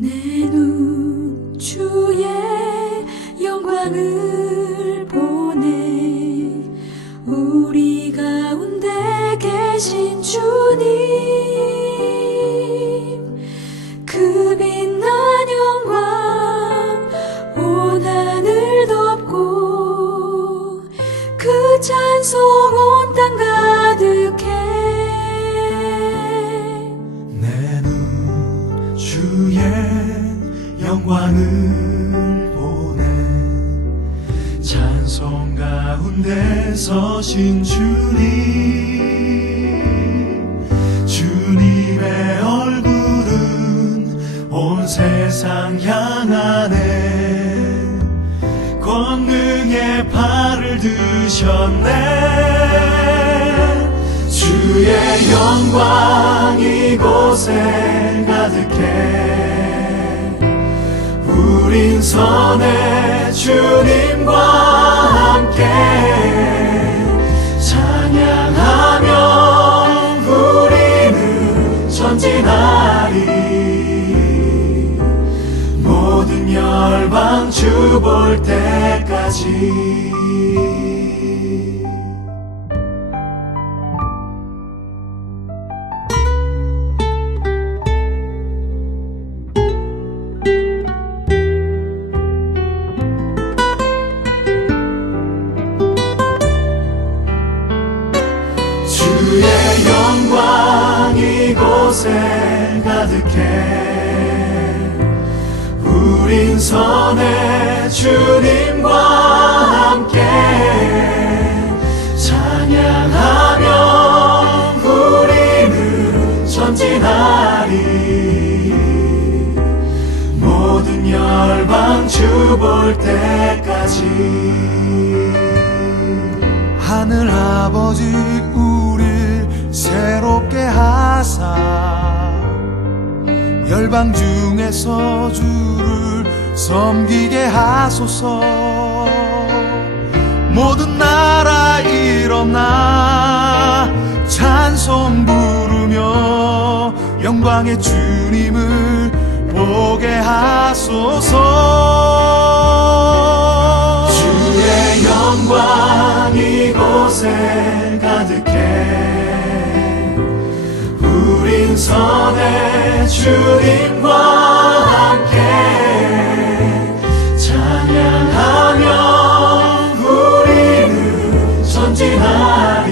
내 눈 영광을 보내. 찬송 가운데 서신 주님 주님의 얼굴은 온 세상 향하네 권능의 팔을 드셨네. 주의 영광 이곳에 가득해 선의 주님과 함께 찬양하며 우리는 전진하리. 모든 열방 주 볼 때까지 영광 이곳에 가득해. 우린 선의 주님과 함께. 찬양하며 우리는 전진하리. 모든 열방 주 볼 때까지. 하늘 아버지 우릴 새롭게 하사 열방 중에서 주를 섬기게 하소서. 모든 나라 일어나 찬송 부르며 영광의 주님을 보게 하소서. 주의 영광 이곳에 가득해 전에 주님과 함께 찬양하며 우리는 전진하리.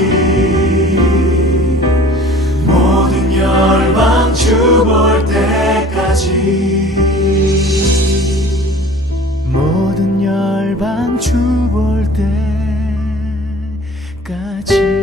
모든 열방 주 볼 때까지. 모든 열방 주 볼 때까지.